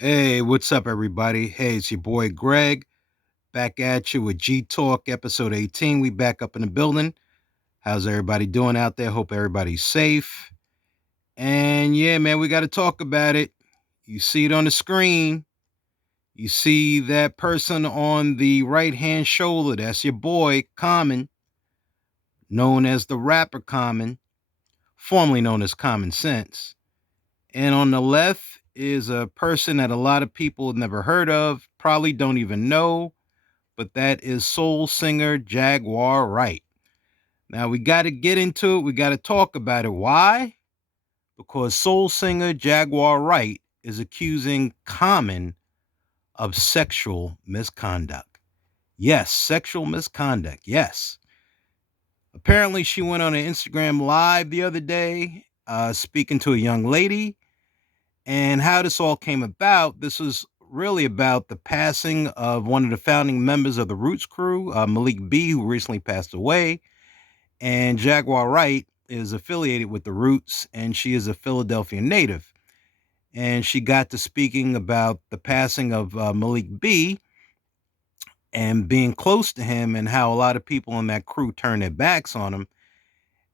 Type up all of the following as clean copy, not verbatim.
Hey, what's up, everybody? Hey, it's your boy Greg back at you with G Talk episode 18. We back up in the building. How's everybody doing out there? Hope everybody's safe. And yeah, man, we got to talk about it. You see it on the screen. You see that person on the right hand shoulder. That's your boy, Common, known as the rapper Common, formerly known as Common Sense. And on the left is a person that a lot of people have never heard of, probably don't even know, but that is soul singer Jaguar Wright. Now we got to get into it. We got to talk about it. Why? Because soul singer Jaguar Wright is accusing Common of sexual misconduct. Yes, sexual misconduct. Yes. Apparently, she went on an Instagram live the other day, speaking to a young lady. And how this all came about, this was really about the passing of one of the founding members of the Roots crew, Malik B, who recently passed away. And Jaguar Wright is affiliated with the Roots, and she is a Philadelphia native. And she got to speaking about the passing of Malik B and being close to him and how a lot of people in that crew turned their backs on him.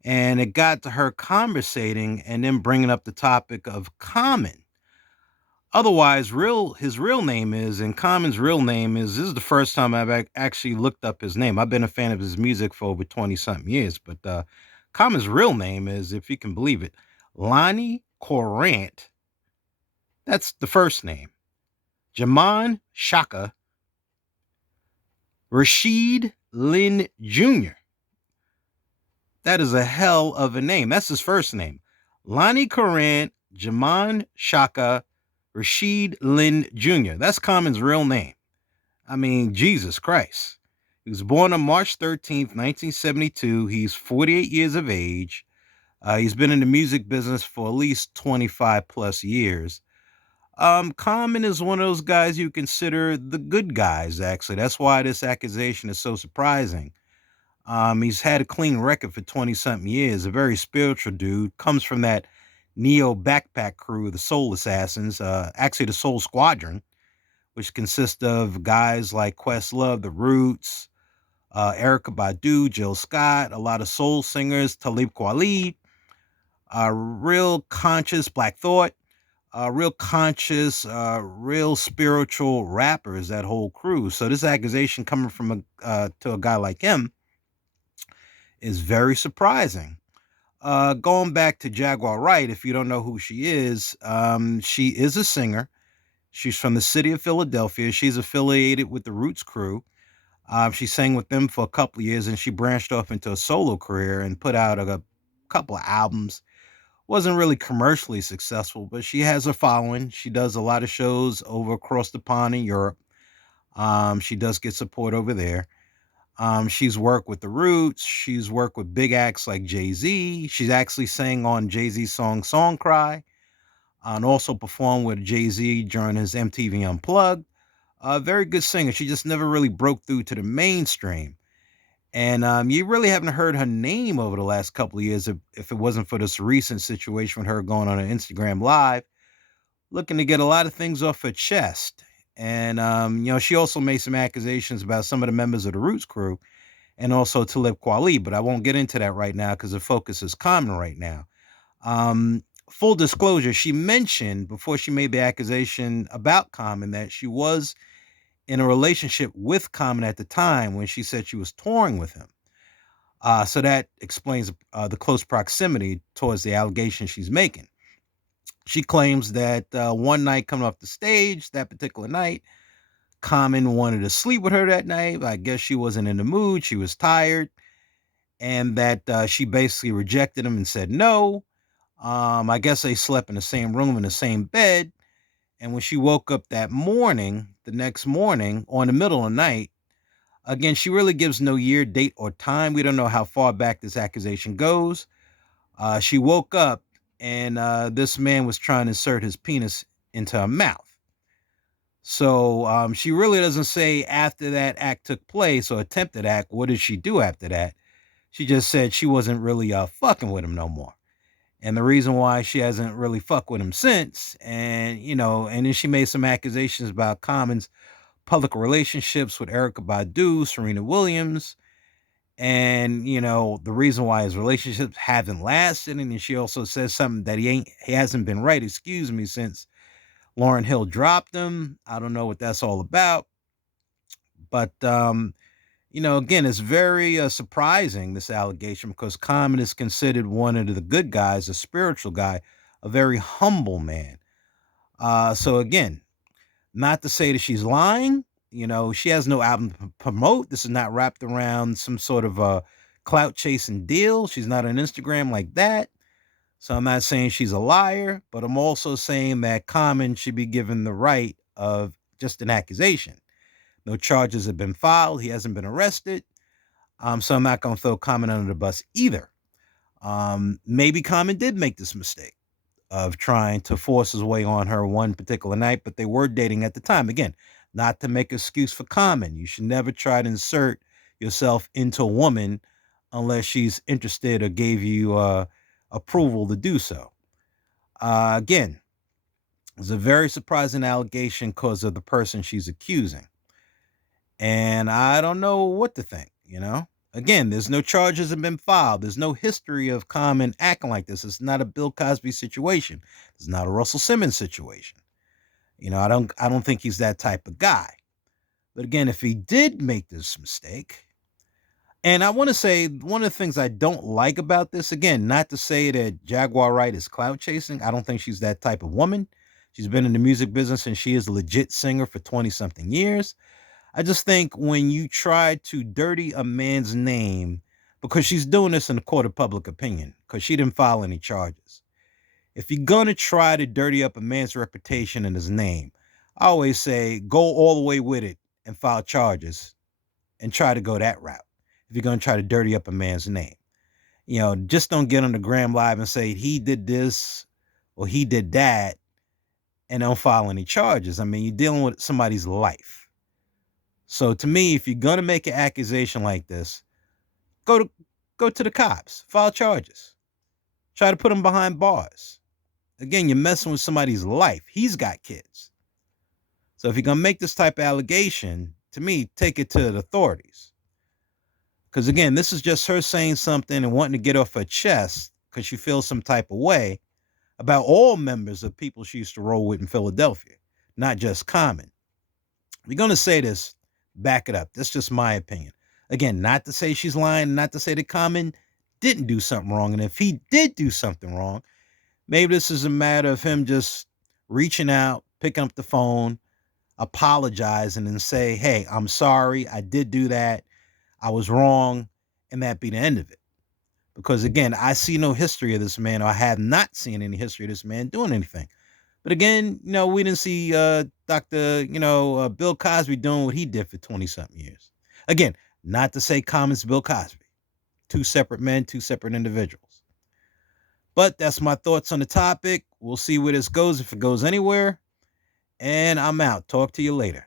And it got to her conversating and then bringing up the topic of Common. Otherwise, his real name is, and Common's real name is, this is the first time I've actually looked up his name. I've been a fan of his music for over 20 something years, but Common's real name is, if you can believe it, Lonnie Corrant. That's the first name. Jaman Shaka Rashid Lynn Jr. That is a hell of a name. That's his first name. Lonnie Corrant, Jaman Shaka Rashid Lynn Jr. That's Common's real name. I mean, Jesus Christ. He was born on March 13th, 1972. He's 48 years of age. He's been in the music business for at least 25 plus years. Common is one of those guys you consider the good guys, actually. That's why this accusation is so surprising. He's had a clean record for 20 something years, a very spiritual dude, comes from that Neo backpack crew, the Soul Assassins, actually the Soul Squadron, which consists of guys like Questlove, The Roots, Erykah Badu, Jill Scott, a lot of soul singers, Talib Kweli, real conscious Black Thought, real conscious, real spiritual rappers, that whole crew. So this accusation coming from to a guy like him is very surprising. Going back to Jaguar Wright, if you don't know who she is a singer. She's from the city of Philadelphia. She's affiliated with the Roots crew. She sang with them for a couple of years and she branched off into a solo career and put out a couple of albums. Wasn't really commercially successful, but she has a following. She does a lot of shows over across the pond in Europe. She does get support over there. She's worked with the Roots. She's worked with big acts like Jay-Z. She's actually sang on Jay-Z's song Song Cry and also performed with Jay-Z during his MTV Unplugged. A very good singer. She just never really broke through to the mainstream. And you really haven't heard her name over the last couple of years if it wasn't for this recent situation with her going on an Instagram Live, looking to get a lot of things off her chest. And, she also made some accusations about some of the members of the Roots crew and also Talib Kweli, but I won't get into that right now because the focus is Common right now. Full disclosure, she mentioned before she made the accusation about Common that she was in a relationship with Common at the time when she said she was touring with him. So that explains the close proximity towards the allegation she's making. She claims that one night coming off the stage, that particular night, Common wanted to sleep with her that night. I guess she wasn't in the mood. She was tired. And that she basically rejected him and said no. I guess they slept in the same room in the same bed. And when she woke up that morning, the next morning, or in the middle of the night, again, she really gives no year, date, or time. We don't know how far back this accusation goes. She woke up and this man was trying to insert his penis into her mouth. So she really doesn't say after that act took place or attempted act, what did she do after that? She just said she wasn't really fucking with him no more. And the reason why she hasn't really fucked with him since, and and then she made some accusations about Common's public relationships with Erica Badu, Serena Williams, and the reason why his relationships haven't lasted. And then she also says something that he hasn't been right, excuse me, since Lauren Hill dropped him. I don't know what that's all about, but again, it's very surprising, this allegation, because Common is considered one of the good guys, a spiritual guy, a very humble man. So again, not to say that she's lying. She has no album to promote. This is not wrapped around some sort of a clout chasing deal. She's not on Instagram like that. So I'm not saying she's a liar, but I'm also saying that Common should be given the right of just an accusation. No charges have been filed. He hasn't been arrested. So I'm not going to throw Common under the bus either. Maybe Common did make this mistake of trying to force his way on her one particular night, but they were dating at the time. Again, not to make excuse for Common. You should never try to insert yourself into a woman unless she's interested or gave you approval to do so. Again, it's a very surprising allegation because of the person she's accusing. And I don't know what to think. Again, there's no charges have been filed. There's no history of Common acting like this. It's not a Bill Cosby situation. It's not a Russell Simmons situation. I don't think he's that type of guy. But again, if he did make this mistake, and I want to say one of the things I don't like about this, again, not to say that Jaguar Wright is clout chasing. I don't think she's that type of woman. She's been in the music business and she is a legit singer for 20 something years. I just think when you try to dirty a man's name, because she's doing this in the court of public opinion, because she didn't file any charges. If you're going to try to dirty up a man's reputation and his name, I always say go all the way with it and file charges and try to go that route. If you're going to try to dirty up a man's name, just don't get on the Gram Live and say he did this or he did that and don't file any charges. I mean, you're dealing with somebody's life. So to me, if you're gonna make an accusation like this, go to the cops, file charges, try to put him behind bars. Again, you're messing with somebody's life. He's got kids. So if you're gonna make this type of allegation, to me, take it to the authorities. Because again, this is just her saying something and wanting to get off her chest because she feels some type of way about all members of people she used to roll with in Philadelphia, not just Common. If you're gonna say this, back it up. That's just my opinion. Again, not to say she's lying, not to say that Common didn't do something wrong. And if he did do something wrong, maybe this is a matter of him just reaching out, picking up the phone, apologizing and say, hey, I'm sorry. I did do that. I was wrong. And that be the end of it. Because again, I see no history of this man, or I have not seen any history of this man doing anything. But again, we didn't see Dr. Bill Cosby doing what he did for 20 something years. Again, not to say Common's Bill Cosby. Two separate men, two separate individuals. But that's my thoughts on the topic. We'll see where this goes, if it goes anywhere. And I'm out. Talk to you later.